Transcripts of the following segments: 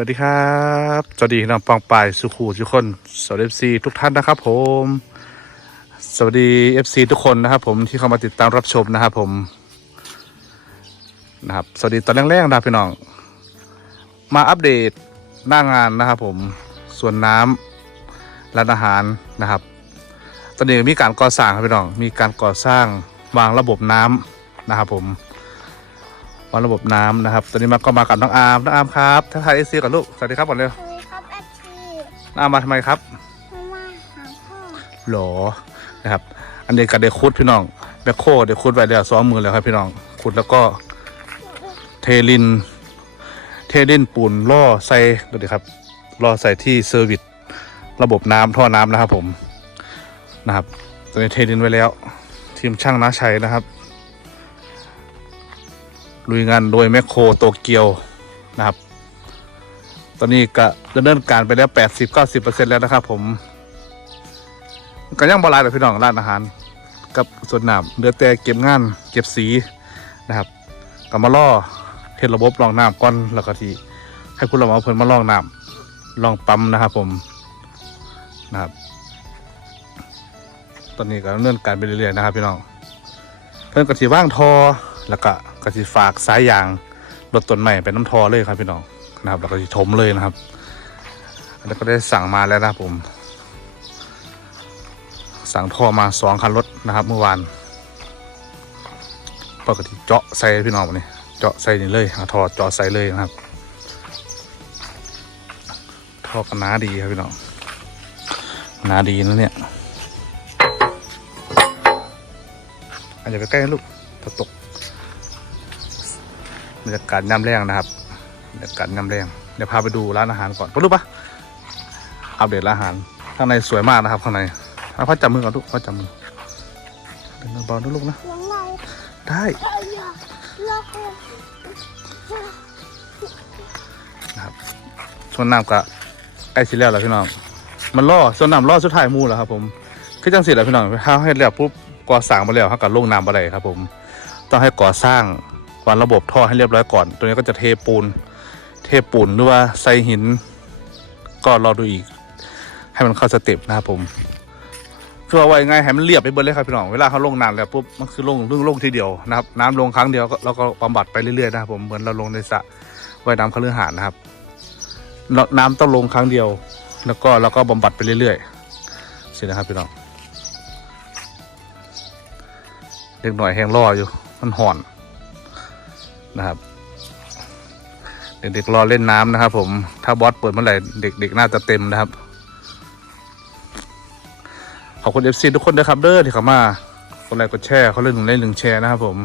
วัสดีครับ สวัสดีน้องปองปายสุขูทุกคน สวัสดีเอฟซีทุกท่านนะครับผม สวัสดีเอฟซีทุกคนนะครับผมที่เข้ามาติดตามรับชมนะครับผม นะครับ สวัสดีตอนแรกๆนะพี่น้อง มาอัปเดตหน้างานนะครับผม ส่วนน้ำร้านอาหารนะครับ ตอนนี้มีการก่อสร้างครับพี่น้อง มีการก่อสร้างวางระบบน้ำนะครับผม วางระบบน้ำนะครับตอนนี้มาก็มากับน้องอาร์มน้องอาร์มครับทักทายเอซีกับลูกสวัสดีครับก่อนเร็วสวัสดีครับอาชีน้องอาร์มมาทำไมครับมาหาพ่อหรอนะครับ อันนี้ก็เด็กคุดพี่น้องแบคโคเด็กคุดไว้แล้วซ้อมมือแล้วครับพี่น้องขุดแล้วก็เทลิน เทลินปูนล่อใส่ดูดิครับล่อใส่ที่เซอร์วิสระบบน้ำท่อน้ำนะครับผมนะครับตอนนี้เทลินไว้แล้ว ทีมช่างน้าชัยนะครับ ลุยงานโดยแมคโครโตเกียวนะครับ ตอนนี้ก็ดำเนินการไปแล้ว80-90%แล้วนะครับ ผมก็ยังบลายแต่พี่น้องร้านอาหาร กับส่วนหน้ำเหลือแต่เก็บงานเก็บสีนะครับก็มาล่อเทสระบบรองน้ำก่อนแล้วก็ที่ให้คุณเราเอาเพิ่นมาลองน้ำลองปั๊มนะครับ ผมนะครับ ตอนนี้ก็ดำเนินการไปเรื่อยๆนะครับ พี่น้องเพิ่นก็สิว่างทอแล้วก็ ก็สิฝากสายยางรถต้นใหม่ไปน้ำทอเลยครับพี่น้องนะครับแล้วก็สิถมเลยนะครับ แล้วก็ได้สั่งมาแล้วนะผม สั่งท่อมาสองคันรถนะครับ เมื่อวานปกติเจาะใส่พี่น้องนนี้เจาะใส่นี่เลยหาท่อเจาะใส่เลยนะครับท่อกันหนาดีครับพี่น้องหนาดีนะเนี่ยอาจจะไปใกล้ลูกถ้าตก บรรยากาศย่ำแรงนะครับบรรยากาศย่ำแรงเดี๋ยวพาไปดูร้านอาหารก่อนไปรู้ปะอัปเดตร้านอาหารข้างในสวยมากนะครับข้างในเอาพ่อจับมือก่อนลูกพ่อจับมือเดินเบาๆนะลูกนะได้เอ้ยอย่าเลิกเลยนะครับส่วนน้ำกะใกล้ชิแล้วแหละพี่น้องมันล่อส่วนน้ำล่อสุดท้ายมูแล้วครับผมคือจังสิแหละพี่น้องถ้าให้แล้วปุ๊บก่อสร้างมาแล้วเขาก็ลงน้ำอะไรครับ ผม ต้องให้ก่อสร้าง วางระบบท่อให้เรียบร้อยก่อน ตัวนี้ก็จะเทปูน เทปูนหรือว่าใส่หิน ก็รอดูอีก ให้มันเข้าสเต็ปนะครับผมคือเอาไว้ไงให้มันเรียบไปเบิดเลยครับพี่น้องเวลาเขาลงน้ำแล้วปุ๊บมันคือลงเรื่องลงทีเดียวนะครับน้ำลงครั้งเดียวก็เราก็บำบัดไปเรื่อยๆนะครับผมเหมือนเราลงในสระว่ายน้ำคฤหานนะครับน้ำต้องลงครั้งเดียว แล้วก็เราก็บำบัดไปเรื่อยๆสินะครับพี่น้องเด็กหน่อยแห้งรออยู่ มันห่อน นะครับ เด็กๆรอเล่นน้ำนะครับ ผมถ้าบอสเปิดเมื่อไหร่เด็กๆน่าจะเต็มนะครับ ขอบคุณเอฟซีทุกคนด้วยครับเด้อที่เข้ามากดไลค์กดแชร์เขาเล่นหนึ่งเล่นหนึ่งแชร์นะครับ ผม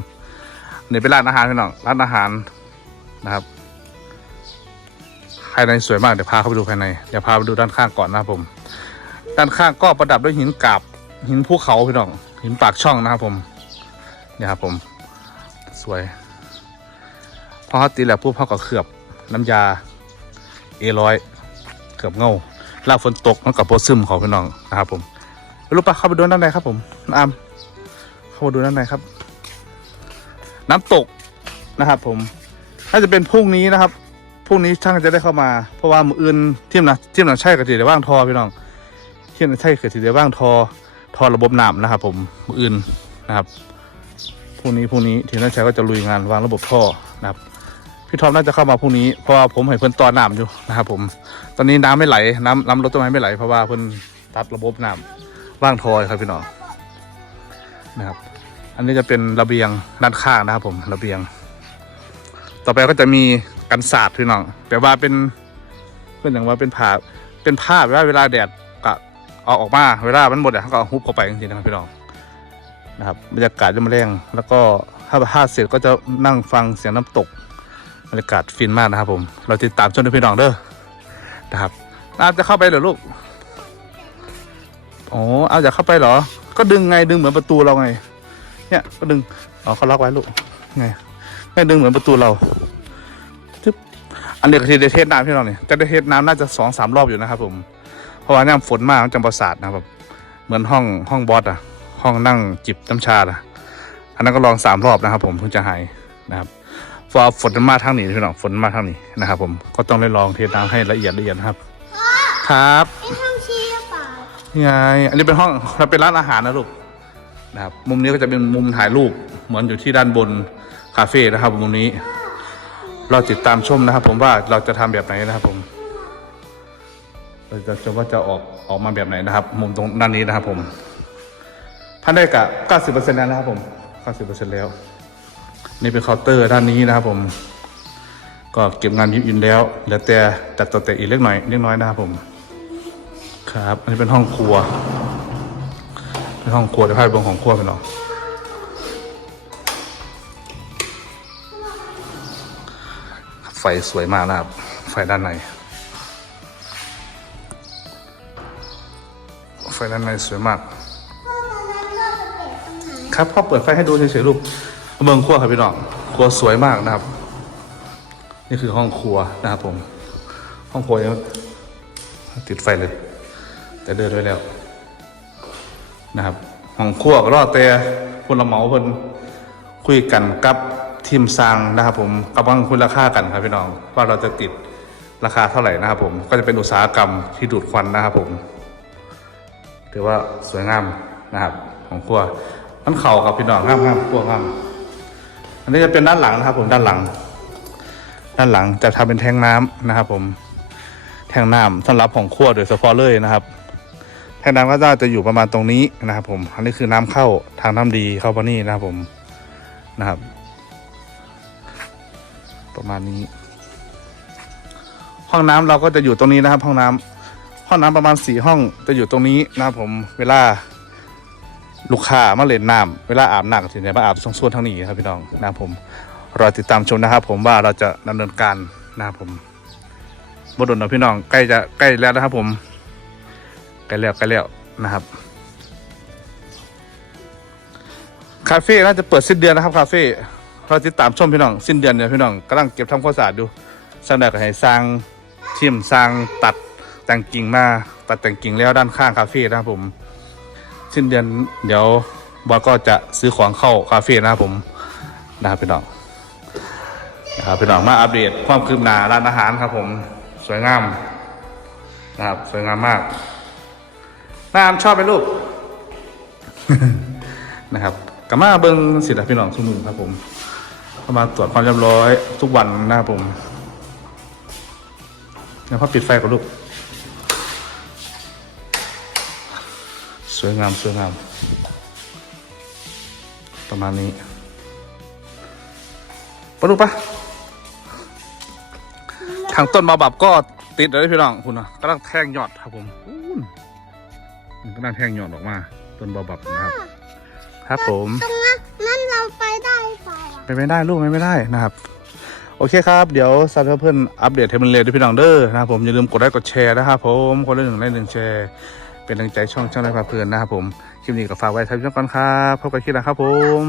เนี่เป็นร้านอาหารพี่น้องร้านอาหารนะครับภายในสวยมากเดี๋ยวพาเข้าไปดูภายในเดี๋ยวพาไปดูด้านข้างก่อนนะครับผม ด้านข้างก็ประดับด้วยหินกาบหินภูเขาพี่น้องหินปากช่องนะครับผมเนี่ยครับผม สวย อเขาตีแล้วปุ๊บเขาก็เคลือบน้ำยาเอร้อยเคลือบเงาลากฝนตกมันกับโพซึมเขาพี่น้องนะครับ ผมรูปปะเข้าไปดูด้านในครับผมน้ำอามเข้ามาดูด้านในครับ น้ำตกนะครับ ผมน่าจะเป็นพรุ่งนี้นะครับพรุ่งนี้ช่างจะได้เข้ามา เพราะว่ามืออื่นเทียมนะเทียมนะใช่กับสีเดียวว่างทอพี่น้องเทียมนะใช่กับสีเดียวว่างทอ ทอระบบน้ำนะครับ ผมมืออื่นนะครับพรุ่งนี้พรุ่งนี้ทีมนักชัยก็จะลุยงานวางระบบท่อนะครับ พี่ทอมน่าจะเข้ามาพรุ่งนี้เพราะว่าผมให้เพิ่นต่อน้ำอยู่นะครับผม ตอนนี้น้ำไม่ไหล น้ำน้ำรถต้นไม้ไม่ไหล เพราะว่าเพิ่นตัดระบบน้ำว่างทอยครับพี่น้องนะครับ อันนี้จะเป็นระเบียงด้านข้างนะครับ ผมระเบียง ต่อไปก็จะมีกันศาสตร์พี่น้องแปลว่าเป็นเป็นอย่างว่าเป็นผ้าเป็นผ้าเวลาเวลาแดดก็เอาออกมาเวลามันหมดแดดเขาก็เอาฮุบเข้าไปจริงๆนะครับพี่น้องนะครับบรรยากาศจะมาแรงแล้วก็ถ้าผ้าเสร็จก็จะนั่งฟังเสียงน้ำตก รรยากาศฟินมากนะครับผม เราติดตามชมด้วยพี่น้องเด้อนะครับอาจะเข้าไปเหรอลูกอ๋อเอาอยากเข้าไปเหรอ ก็ดึงไงดึงเหมือนประตูเราไง เนี่ย ก็ดึงอ๋อเขาล็อกไว้ลูกไงไม่ดึงเหมือนประตูเราทึบอันเดียวกับที่ได้เทสน้ำที่เราเนี่ยจะได้เทสน้ำน่าจะสองสามรอบอยู่นะครับผม เพราะว่าน้ำฝนมากจำประสาทนะครับเหมือนห้องห้องบอสอะห้องนั่งจิบน้ำชาอะอันนั้นก็ลองสามรอบนะครับผมเพิ่งจะหายนะครับ พราะว่าฝนมาทางนี้พี่น้องฝนมาทางนี้นะครับ ผมก็ต้องได้ลองเทน้ำให้ละเอียดละเอียดนะครับ ครับนี่ห้องชี้หรือเปล่านี่ไงอันนี้เป็นห้องเราเป็นร้านอาหารนะลูกนะครับ มุมนี้ก็จะเป็นมุมถ่ายรูปเหมือนอยู่ที่ด้านบนคาเฟ่นะครับ มุมนี้ เราติดตามชมนะครับ ผมว่าเราจะทำแบบไหนนะครับผมเราจะชมว่าจะออกออกมาแบบไหนนะครับ มุมตรงด้านนี้นะครับ ผมท่านได้กับ90%แล้วนะครับผม90%แล้ว นี่เป็นเคาน์เตอร์ด้านนี้นะครับผม ก็เก็บงานยิบยินแล้วเหลือแต่ตัดต่อแต่อีกเล็กหน้อยเล็กน้อยนะครับผม ครับ อันนี้เป็นห้องครัว เป็นห้องครัวเดี๋ยวพาไปเบงของครัวกันเนาะไฟสวยมากนะครับ ไฟด้านใน ไฟด้านในสวยมาก ครับพ่อเปิดไฟให้ดูเฉยๆลูก เมืองครัวครับพี่น้องครัวสวยมากนะครับ นี่คือห้องครัวนะครับผม ห้องครัวยังติดไฟเลย แต่เดินด้วยแล้วนะครับ ห้องครัวก็รอดแต่คนละเหมาเพิ่นคุยกันกับทีมสร้างนะครับผมกำลังคุยราคากันครับพี่น้อง ว่าเราจะติดราคาเท่าไหร่นะครับผมก็จะเป็นอุตสาหกรรมที่ดูดควันนะครับผมถือว่าสวยงามนะครับ ของครัวมันเข่ากับพี่น้องงามงามครัวงาม อันนี้จะเป็นด้านหลังนะครับ ผมด้านหลัง ด้านหลังจะทำเป็นแทงน้ำนะครับ ผม แทงน้ำสำหรับของครัวโดยเฉพาะเลยนะครับ แทงน้ำก็จะอยู่ประมาณตรงนี้นะครับ ผม อันนี้คือน้ำเข้าทางน้ำดีเข้ามานี่นะครับ ผมนะครับ ประมาณนี้ ห้องน้ำเราก็จะอยู่ตรงนี้นะครับ ห้องน้ำห้องน้ำประมาณสี่ห้องจะอยู่ตรงนี้นะครับ ผมเวลา ลูกค้ามาเล่นน้ำเวลาอาบน้ำถึงจะมาอาบส่วนๆทางนี้ครับพี่น้องนะครับผมรอติดตามชมนะครับผมว่าเราจะดำเนินการนะครับผมบดนนะพี่น้องใกล้จะใกล้แล้วนะครับ ผมใกล้แล้วใกล้แล้วนะครับคาเฟ่น่าจะเปิดสิ้นเดือนนะครับคาเฟ่เราติดตามชมพี่น้องสิ้นเดือนเนี่ยพี่น้องกำลังเก็บทำความสะอาดอยู่สร้างได้ก็ให้สร้างทีมสร้างตัดแต่งกิ่งมาตัดแต่งกิ่งแล้วด้านข้างคาเฟ่นะครับผม สิ้นเดือนเดี๋ยวบอสก็จะซื้อของเข้าคาเฟ่นะครับผมนะครับพี่น้องนะครับพี่น้องมาอัปเดตความคืบหน้าร้านอาหารครับ ผมสวยงามนะครับสวยงามมากน้ำชอบไหมลูกนะครับกับมาเบิ้งสิทธิ์พี่น้องทุกมือครับ ผมเข้ามาตรวจความเรียบร้อยทุกวันนะครับผมแล้วพอปิดไฟกับลูก วยงามสวยงาม ประมาณนี้ปะลูกปะทางต้นมาบับก็ติดเลยพี่น้องคุณนะกำลังแทงยอดครับผมอู้นมันกำลังแทงยอดออกมา ต้นบาบับนะครับ ครับผมตรงนั้นนั่นเราไปได้เปล่าอะไปไม่ได้ลูกไปไม่ได้นะครับ โอเคครับ เดี๋ยวซับเพื่อนอัปเดตให้มันเร็วด้วยพี่น้องเด้อนะครับผมอย่าลืมกดไลค์กดแชร์นะครับผมคนละหนึ่งไลค์หนึ่งแชร์ เป็นกำลังใจช่องช่องได้พาเพลินนะครับผมคลิปนี้ก็ฝากไว้ท่านผู้ก่อนครับพบกันคลิปหน้าครับผม